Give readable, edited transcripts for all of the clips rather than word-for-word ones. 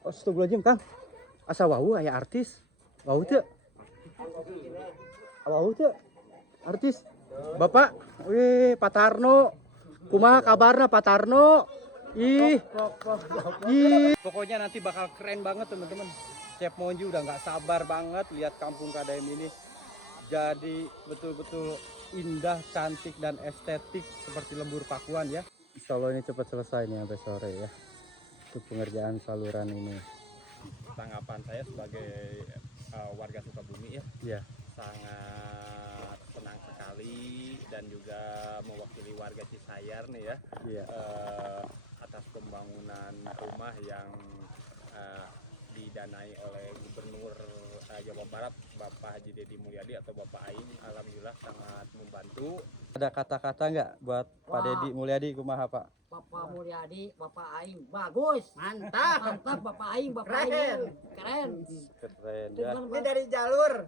Astagfirullahaladzim, Kang. Asa wau aya artis. Wau teu? Wau teu? Artis. Bapak, wih, Pak Tarno. Kumaha kabarna Pak Tarno? Ih. Ih. Pokoknya nanti bakal keren banget, teman-teman. Chef Monji udah nggak sabar banget lihat kampung KDM ini. Jadi betul-betul indah, cantik, dan estetik seperti lembur pakuan ya. Insya Allah ini cepat selesai nih sampai sore ya. Untuk pengerjaan saluran ini. Tanggapan saya sebagai warga Sukabumi ya, Iya. sangat senang sekali dan juga mewakili warga Cisayar nih ya, Iya. atas pembangunan rumah yang didanai oleh Gubernur Jawa Barat Bapak Haji Deddy Mulyadi atau Bapak Aing. Alhamdulillah sangat membantu. Ada kata-kata nggak buat Pak Deddy Mulyadi kumaha Pak? Bapak Mulyadi, Bapak Aing, bagus, mantap, Bapak Aing, Bapak Aing, keren. Keren ya. Ini dari jalur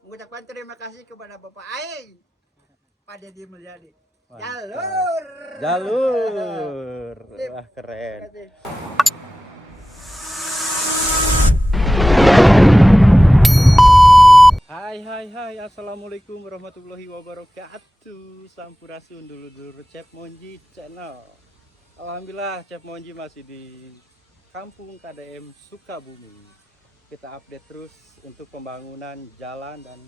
mengucapkan terima kasih kepada Bapak Aing, Pak Deddy Mulyadi. Mantap. Jalur. Jalur. Wah, keren. Terima kasih. Hai, assalamualaikum warahmatullahi wabarakatuh. Sampurasun dulur-dulur Chef Monji channel. Alhamdulillah Chef Monji masih di kampung KDM Sukabumi. Kita update terus untuk pembangunan jalan dan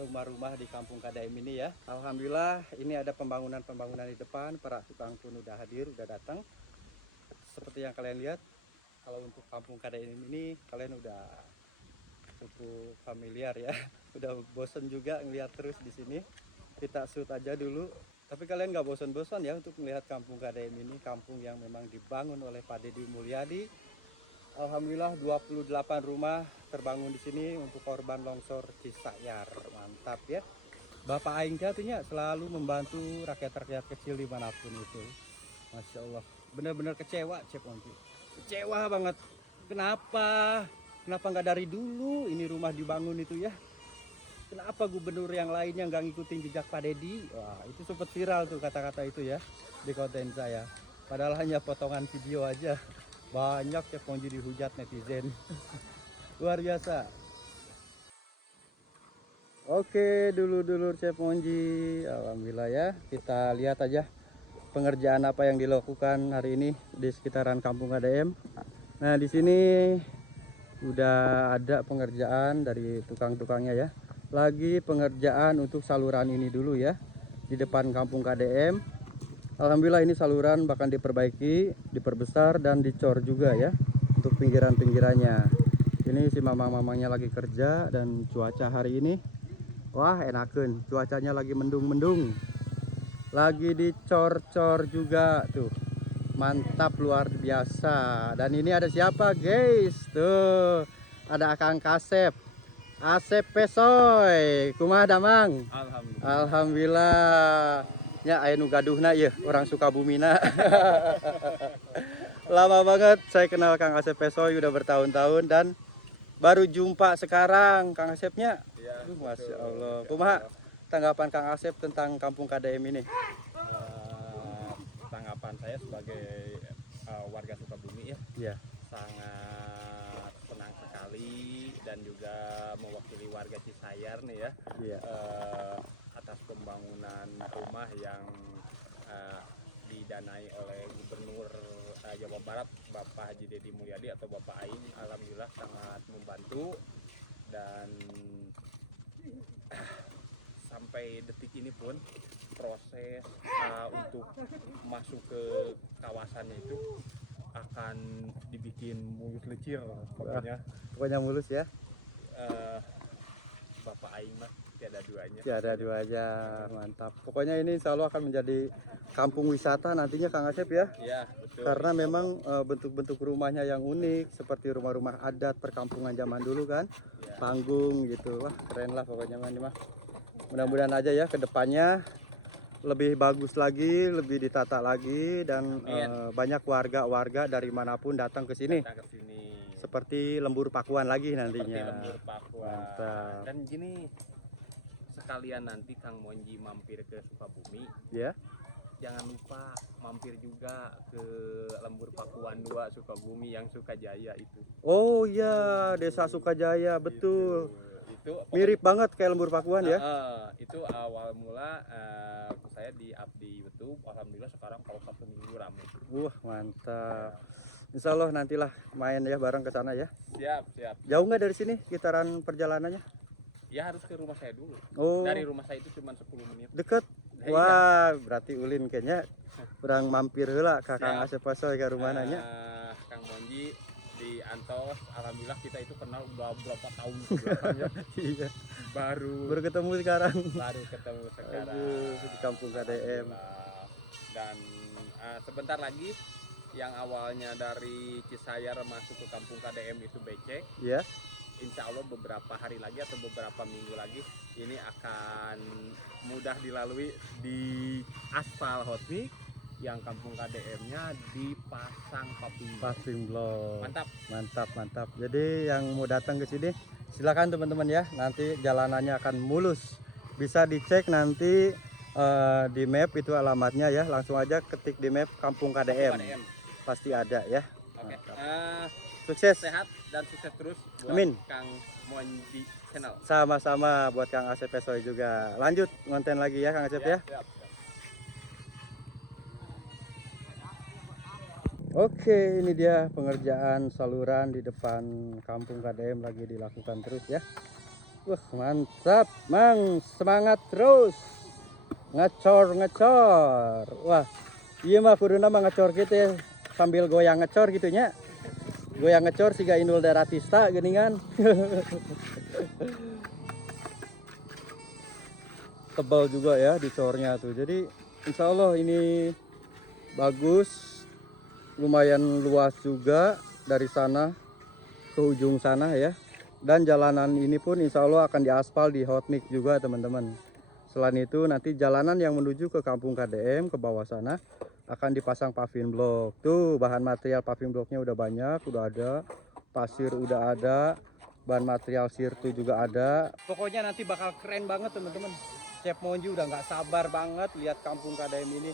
rumah-rumah di kampung KDM ini ya. Alhamdulillah ini ada pembangunan di depan. Para tukang pun udah hadir, udah datang. Seperti yang kalian lihat, kalau untuk kampung KDM ini kalian udah cukup familiar ya. Udah bosen juga ngeliat terus di sini. Kita shoot aja dulu. Tapi kalian nggak bosan-bosan ya untuk melihat kampung KDM ini, kampung yang memang dibangun oleh Pak Deddy Mulyadi. Alhamdulillah 28 rumah terbangun di sini untuk korban longsor Cisayar. Mantap ya. Bapak Aing jatuhnya selalu membantu rakyat-rakyat kecil dimanapun itu. Masya Allah. Bener-bener kecewa Chef Monji. Kecewa banget. Kenapa nggak dari dulu ini rumah dibangun itu ya? Kenapa gubernur yang lainnya nggak ngikutin jejak Pak Deddy? Wah, itu sempat viral tuh kata-kata itu ya di konten saya. Padahal hanya potongan video aja. Banyak Chef Monji dihujat netizen. Luar biasa. Oke, dulur-dulur Chef Monji. Alhamdulillah ya. Kita lihat aja pengerjaan apa yang dilakukan hari ini di sekitaran kampung KDM. Nah, di sini udah ada pengerjaan dari tukang-tukangnya ya. Lagi pengerjaan untuk saluran ini dulu ya, di depan kampung KDM. Alhamdulillah ini saluran bahkan diperbaiki, diperbesar dan dicor juga ya untuk pinggiran-pinggirannya. Ini si mamang-mamangnya lagi kerja dan cuaca hari ini wah enakeun, cuacanya lagi mendung-mendung. Lagi dicor-cor juga tuh. Mantap luar biasa. Dan ini ada siapa guys? Tuh ada Akang Kasep, Asep Pesoy. Kumaha damang? Alhamdulillah. Alhamdulillah. Ya aya nu gaduhna ieu orang Sukabumina. Lama banget saya kenal Kang Asep Pesoy, udah bertahun-tahun dan baru jumpa sekarang Kang Asepnya. Ya, Masya Allah. Kumaha tanggapan Kang Asep tentang kampung KDM ini? Tanggapan saya sebagai warga Sukabumi ya, Ya. sangat senang sekali dan juga mewakili warga Cisayar nih ya, Iya. atas pembangunan rumah yang didanai oleh Gubernur Jawa Barat Bapak Haji Deddy Mulyadi atau Bapak Aing. Alhamdulillah sangat membantu dan sampai detik ini pun proses untuk masuk ke kawasannya itu akan dibikin mulus lecir pokoknya. Pokoknya mulus ya. Bapak Aing mah tiada duanya. Tiada dua aja, mantap. Pokoknya ini insya Allah akan menjadi kampung wisata nantinya Kang Asep ya. Iya, betul. Karena memang bentuk-bentuk rumahnya yang unik seperti rumah-rumah adat perkampungan zaman dulu kan. Ya. Panggung gitu. Wah, keren lah pokoknya ini mah. Mudah-mudahan aja ya ke depannya lebih bagus lagi, lebih ditata lagi dan banyak warga-warga dari manapun datang ke sini. Datang ke sini. Seperti lembur pakuan lagi nantinya. Seperti lembur pakuan. Mantap. Dan gini, sekalian nanti Kang Monji mampir ke Sukabumi, Ya. jangan lupa mampir juga ke Lembur Pakuan 2 Sukabumi yang Sukajaya itu. Oh iya, Desa Sukajaya, betul. Itu Mirip banget kayak Lembur Pakuan ya. itu awal mula saya di up di YouTube. Alhamdulillah sekarang kalau Sabtu Minggu rame. Mantap. Insya Allah nantilah main ya bareng ke sana ya. Siap. Jauh nggak dari sini kitaran perjalanannya? Ya harus ke rumah saya dulu. Oh, Dari rumah saya itu cuma 10 menit. deket. Iya. Wah, berarti ulin kayaknya kurang mampir heula ka Kang Siap. Asep Pasoy ke rumah nanya. Kang Monji di Antos, alhamdulillah kita itu kenal udah berapa tahun sebelumnya. Iya, baru ketemu sekarang. ketemu sekarang. Aduh, di kampung KDM. Alhamdulillah. Dan sebentar lagi yang awalnya dari Cisayar masuk ke kampung KDM itu becek, Ya, insya Allah beberapa hari lagi atau beberapa minggu lagi ini akan mudah dilalui di aspal hot mix yang kampung KDM-nya dipasang paving block. Mantap. Mantap. Jadi yang mau datang ke sini silakan teman-teman ya. Nanti jalanannya akan mulus. Bisa dicek nanti di map itu alamatnya ya. Langsung aja ketik di map kampung KDM. Pasti ada ya. Oke. Sukses. Sehat dan sukses terus buat Amin. Kang Monji Channel. Sama-sama buat Kang Asep Pesoy juga. Lanjut ngonten lagi ya Kang Asep ya. Siap. Oke, ini dia pengerjaan saluran di depan kampung KDM lagi dilakukan terus ya. Wah, mantap, Mang. Semangat terus. Ngecor. Wah, iya mah kuduna mah ngecor gitu sambil goyang ngecor gitu nya. Goyang ngecor siga Inul Daratista geuningan. Tebal juga ya dicornya tuh. Jadi insya Allah ini bagus. Lumayan luas juga dari sana ke ujung sana ya. Dan jalanan ini pun insya Allah akan diaspal di hot mix juga teman-teman. Selain itu nanti jalanan yang menuju ke kampung KDM ke bawah sana akan dipasang paving block. Tuh bahan material paving blocknya udah banyak, udah ada. Pasir udah ada, bahan material sirtu juga ada. Pokoknya nanti bakal keren banget teman-teman. Chef Monji udah nggak sabar banget lihat kampung KDM ini.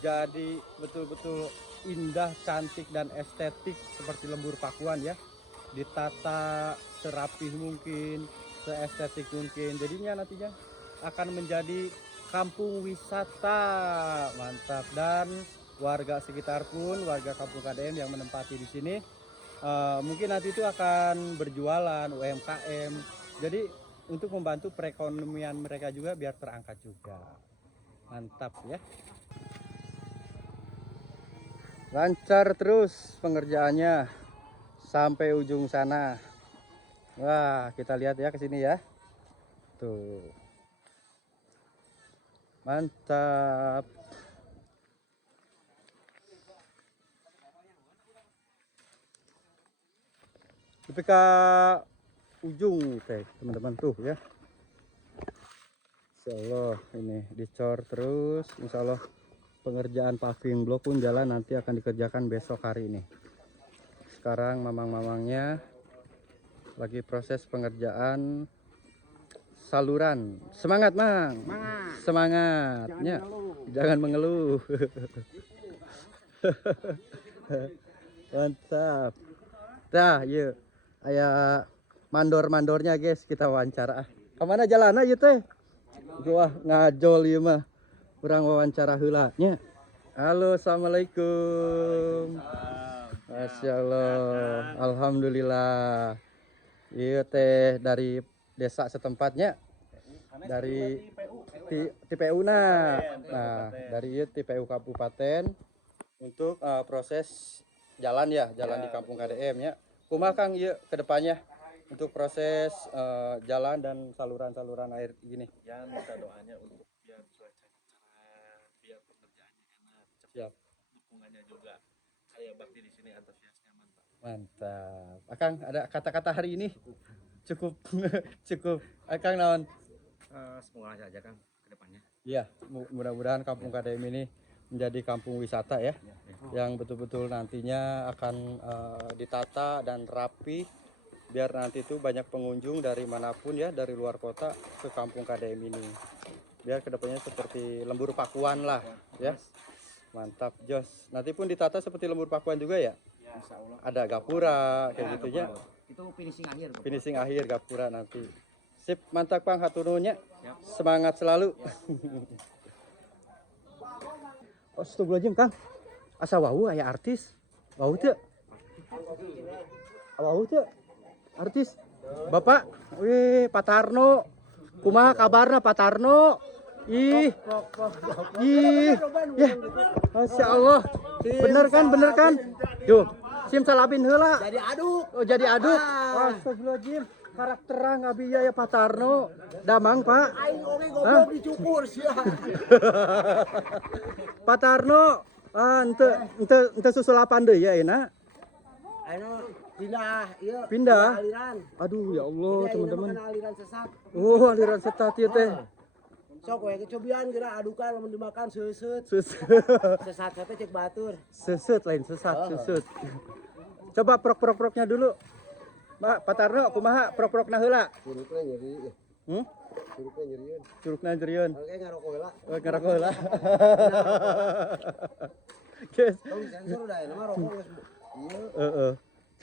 Jadi betul-betul indah, cantik dan estetik seperti Lembur Pakuan ya. Ditata serapih mungkin, seestetik mungkin. Jadinya nantinya akan menjadi kampung wisata. Mantap. Dan warga sekitar pun, warga kampung KDM yang menempati di sini mungkin nanti itu akan berjualan UMKM. Jadi untuk membantu perekonomian mereka juga biar terangkat juga. Mantap ya. Lancar terus pengerjaannya sampai ujung sana. Wah, kita lihat ya ke sini ya. Tuh. Mantap. Tapi ke ujung teh teman-teman tuh ya. Insya Allah ini dicor terus. Insya Allah pengerjaan paving block pun jalan nanti akan dikerjakan besok hari ini. Sekarang mamang-mamangnya lagi proses pengerjaan saluran. Semangat Mang. Semangatnya. Jangan mengeluh. Mantap. Dah, yuk. Aya mandor-mandornya guys, kita wawancara. Kemana jalan aja teh? Gua ngajol ieu mah. Kurang wawancara heula nya. Halo, assalamualaikum. Masya Allah, alhamdulillah. Iya teh dari desa setempatnya, dari TPU nah, dari TPU kabupaten untuk proses jalan ya, jalan di kampung KDM ya. Kumaha Kang ieu ke depannya untuk proses jalan dan saluran-saluran air gini. Ya minta doanya untuk biar cuacanya cerah, biar pengerjaannya enak, cepat. Siap. Dukungannya juga kayak bakti di sini antusiasnya mantap. Mantap. Akang ada kata-kata hari ini? Cukup cukup. Akang naon? Semoga aja Kang ke depannya. Iya, mudah-mudahan kampung KDM ini menjadi kampung wisata ya, yang betul-betul nantinya akan ditata dan rapi biar nanti itu banyak pengunjung dari manapun ya, dari luar kota ke kampung KDM ini. biar kedepannya seperti lembur pakuan lah ya. Mantap jos. Nanti pun ditata seperti lembur pakuan juga ya. Insya Allah. Ada gapura kayak gitu ya. Itu finishing akhir. Bapak. Finishing akhir gapura nanti. Sip, mantap Kang, hatur nuhun nya. Semangat selalu. Astagfirullahaladzim Kang. Asa wau aya artis. Wau teu? Wau teu? Artis. Bapak, wih Pak Tarno. Kumaha kabarna Pak Tarno? Ih. Ih. Ya. Masya Allah. Bener kan? Yuk, sim salabin heula. Jadi aduk. Oh, jadi aduk. Astagfirullahaladzim. Karakterang abiya ya Pak Tarno. Damang Pak. Aing oge goblok dicukur sia. Pak Tarno, ente susulapan deui ya enak. Anu pindah, iya. Pindah? Aliran. Aduh ya Allah teman-teman. Kena aliran sesat. Oh aliran setat ieu teh. Sok we kecobian geura adukan lamun dimakan seuseut. Sesat teh cek batur. Sesut lain sesat, sesut. Coba prok-prok-proknya dulu. Pak Tarno, kumaha prok-prokna heula? Curugna nyeri. Curugna nyerieun. Curugna nyerieun. Oke ngarokok heula. Oh, ngarokok heula. Guys, Tong sensor udah enak mah rokok geus.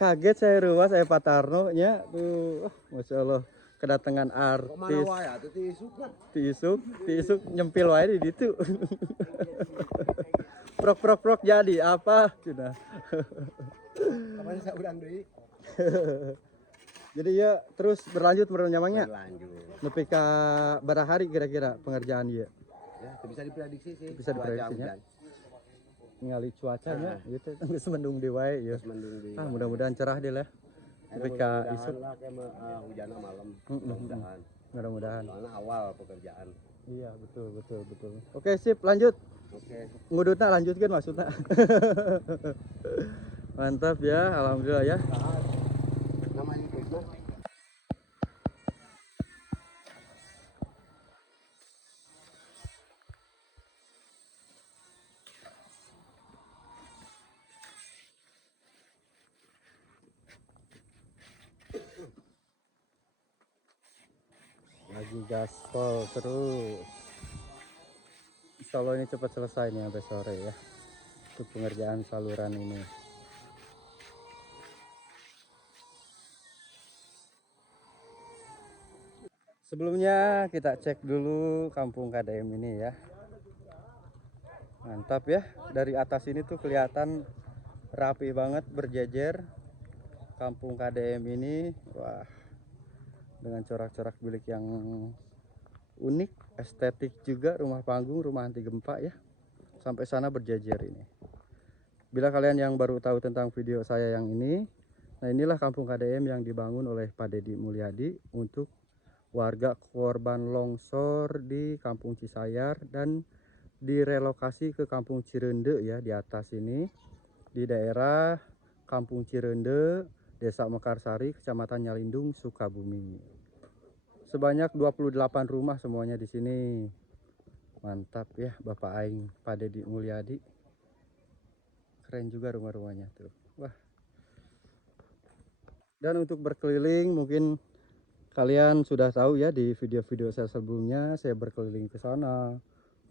kaget saya ruas saya Pak Tarno nya. Tuh, Masya Allah. Kedatangan Kok mana artis. wae atuh ti isukna. Tiisuk nyempil wae di ditu. Prok jadi apa? Cina. Kapan saya urang deui? Jadi ya terus berlanjut nyamangnya. Lanjut. Nepi ka berapa hari kira-kira pengerjaan dia? Ya, bisa diprediksi sih. Bisa diprediksinya. Ningali cuacanya gitu geus mendung di wae ya. Mendung di. Mudah-mudahan cerah deh lah. Nepi ka isuk. Lah kayak hujanna malam. Mudah-mudahan. Mudah-mudahan. Soalnya awal pekerjaan. Iya, betul. Oke, sip, lanjut. Oke. Ngudutna lanjutkan maksudnya. Mantap ya, alhamdulillah ya. Nama YouTube-nya Lagi gaspol terus. Insya Allah ini cepat selesai nih sampai sore ya. Untuk pengerjaan saluran ini. Sebelumnya kita cek dulu kampung KDM ini ya. Mantap ya. Dari atas ini tuh kelihatan rapi banget berjejer. Kampung KDM ini. Wah. Dengan corak-corak bilik yang unik, estetik juga, rumah panggung, rumah anti gempa ya. Sampai sana berjejer ini. Bila kalian yang baru tahu tentang video saya yang ini, nah inilah kampung KDM yang dibangun oleh Pak Deddy Mulyadi untuk warga korban longsor di Kampung Cisayar dan direlokasi ke Kampung Cirende ya di atas ini, di daerah Kampung Cirende, Desa Mekarsari, Kecamatan Nyalindung, Sukabumi. Sebanyak 28 rumah semuanya di sini. Mantap ya Bapak Aing Pak Deddy Mulyadi. Keren juga rumah-rumahnya tuh. Wah. Dan untuk berkeliling mungkin kalian sudah tahu ya di video-video saya sebelumnya saya berkeliling ke sana,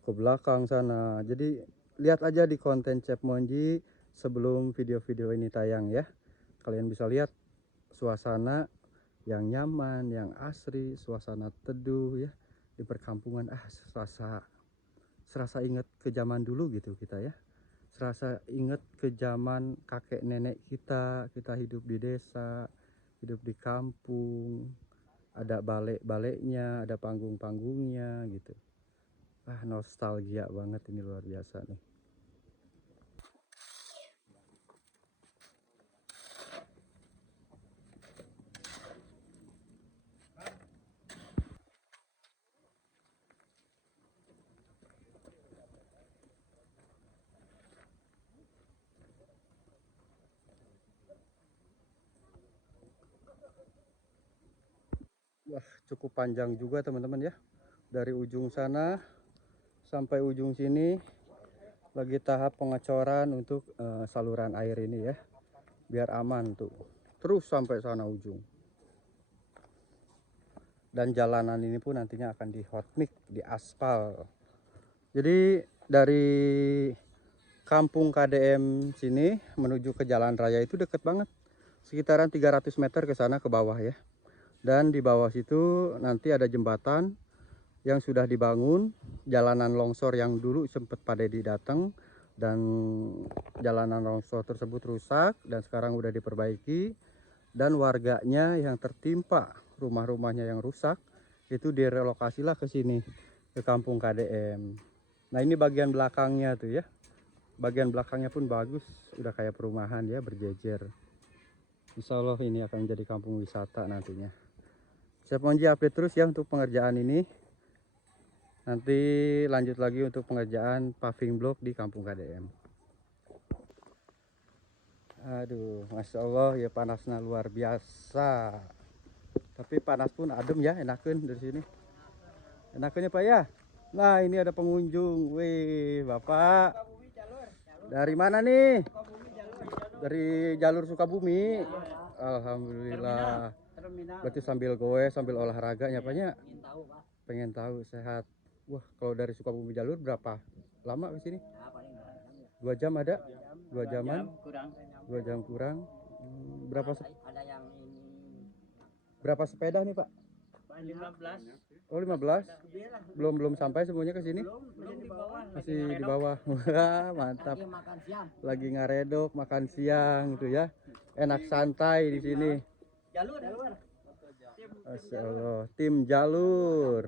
ke belakang sana. Jadi lihat aja di konten Chef Monji sebelum video-video ini tayang ya. Kalian bisa lihat suasana yang nyaman, yang asri, suasana teduh ya di perkampungan. Serasa ingat ke zaman dulu gitu kita ya. Serasa ingat ke zaman kakek nenek kita hidup di desa, hidup di kampung. Ada balek-baleknya, ada panggung-panggungnya gitu. Nostalgia banget ini, luar biasa nih. Wah, cukup panjang juga teman-teman ya. Dari ujung sana sampai ujung sini lagi tahap pengecoran untuk saluran air ini ya. Biar aman tuh. Terus sampai sana ujung. Dan jalanan ini pun nantinya akan di hot mix, di aspal. Jadi dari kampung KDM sini menuju ke jalan raya itu deket banget. Sekitaran 300 meter ke sana ke bawah ya. Dan di bawah situ nanti ada jembatan yang sudah dibangun, jalanan longsor yang dulu sempat Pak Dedi datang, dan jalanan longsor tersebut rusak dan sekarang udah diperbaiki, dan warganya yang tertimpa rumah-rumahnya yang rusak itu direlokasilah ke sini, ke kampung KDM. Nah ini bagian belakangnya tuh ya, bagian belakangnya pun bagus, udah kayak perumahan ya, berjejer. Insya Allah ini akan menjadi kampung wisata nantinya. Chef Monji update terus ya untuk pengerjaan ini. Nanti lanjut lagi untuk pengerjaan paving block di kampung KDM. Aduh, Masya Allah ya, panasnya luar biasa. Tapi panas pun adem ya, enakan dari sini. Enakan ya Pak ya. Nah ini ada pengunjung. Wih Bapak. Dari mana nih? Dari jalur Sukabumi. Alhamdulillah. Berarti sambil goes, sambil olahraga ya Pak ya. Ingin tahu Pak. Pengen tahu sehat. Wah kalau dari Sukabumi jalur berapa lama ke sini? Nah, paling 2 jam ada? 2 jaman? kurang 2 jam kurang. Berapa ada yang ini berapa sepeda nih Pak? 15 Oh 15? Belum sampai semuanya ke sini? belum di bawah Masih di bawah. Wah, mantap. lagi makan siang. Lagi ngaredok, makan siang gitu ya. Enak santai di sini. jalur Masya Allah, tim jalur.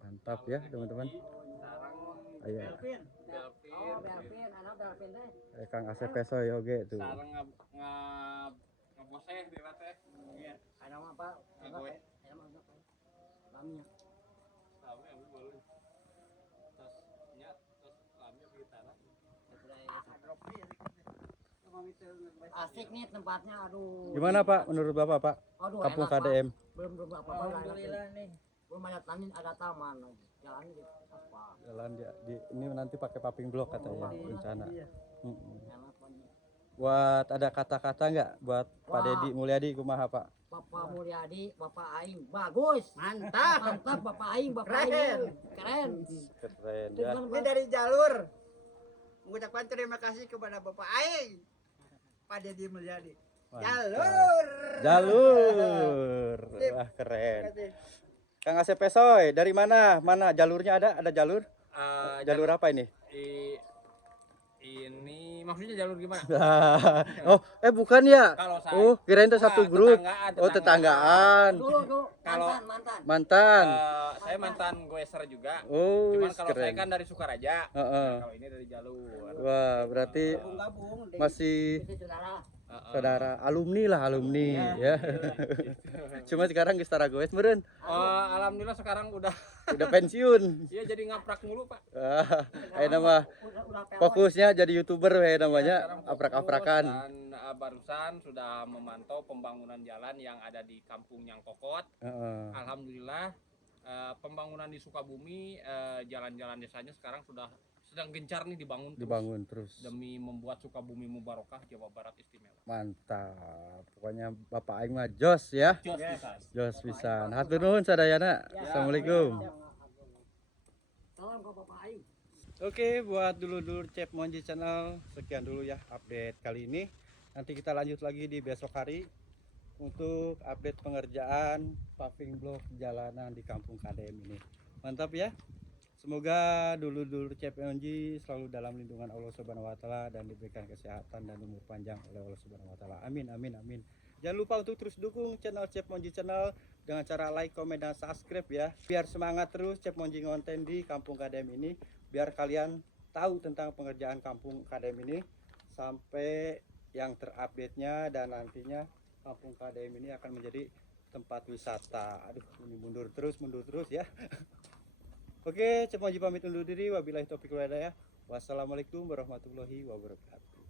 Mantap ya teman-teman. Ayo, Oh, Belvin, anak Belvin deh. Kang Asep Pesoy oge tuh. Sareng ngeboseh di teh. Ada mah Pak. Ada mah kami. Lami ambil baru. Tasnya lami bitara. Asik nih tempatnya, aduh. Gimana Pak menurut Bapak Pak? Aduh, Kampung enak, Pak. KDM. Belum apa-apa. Alhamdulillah nih. Belum ada tanin, ada taman. Jalan di apa? Jalan ini nanti pakai paving block katanya rencana. Enak banget. Buat ada kata-kata nggak buat Pak Wah. Dedi Mulyadi kumaha Pak? Bapak Mulyadi, Bapak Aing, bagus, mantap mantap Bapak Aing, Bapak Keren. Aing, keren. Keren Itu ya. kan, ini dari jalur mengucapkan terima kasih kepada Bapak Aing Pak Dedi Mulyadi. Mantap. Jalur Jalur. Sip. Wah keren. Terima kasih. Kang Asep Pesoy dari mana? Mana jalurnya ada? Ada jalur? Jalur apa ini? Ini maksudnya jalur gimana? Oh, bukan ya? Kalau saya Oh, kirain itu satu grup. Oh, tetanggaan. dulu, Kalau- mantan. Mantan. Saya mantan goeser juga. Oh, Cuman kalau saya keren. kan dari Sukaraja. Heeh. Kalau ini dari jalur. Wah, berarti Gabung masih Itu saudara. saudara alumni lah, alumni ya. Cuma sekarang geus tara goes meureun. Alhamdulillah sekarang udah Udah pensiun. ya jadi ngaprak mulu Pak. Ayo nama Udah pelor. fokusnya jadi YouTuber we Sekarang namanya, fokus aprak-aprakan. Dan barusan sudah memantau pembangunan jalan yang ada di Kampung Nyangkokot. Heeh. Alhamdulillah pembangunan di Sukabumi, jalan-jalan desanya sekarang sedang gencar nih dibangun terus. Dibangun terus. Demi membuat Sukabumi mubarokah, Jawa Barat istimewa. Mantap. Pokoknya Bapak aing mah jos ya. Jos pisan. Jos pisan. Hatur nuhun sadayana. Assalamualaikum. Salam ke Bapak Aing. Oke, buat dulur-dulur Chef Monji Channel, sekian dulu ya update kali ini. Nanti kita lanjut lagi di besok hari untuk update pengerjaan paving block jalanan di kampung KDM ini. Mantap ya. Semoga dulur-dulur Chef Monji selalu dalam lindungan Allah Subhanahu wa taala dan diberikan kesehatan dan umur panjang oleh Allah Subhanahu wa taala. Amin amin amin. Jangan lupa untuk terus dukung channel Chef Monji Channel dengan cara like, komen, dan subscribe ya. Biar semangat terus Chef Monji ngonten di kampung KDM ini. Biar kalian tahu tentang pengerjaan kampung KDM ini sampai yang terupdate-nya, dan nantinya kampung KDM ini akan menjadi tempat wisata. Aduh, ini mundur terus ya. Oke, Chef Monji pamit undur diri. Wabillahi taufiq wal hidayah. Wassalamualaikum warahmatullahi wabarakatuh.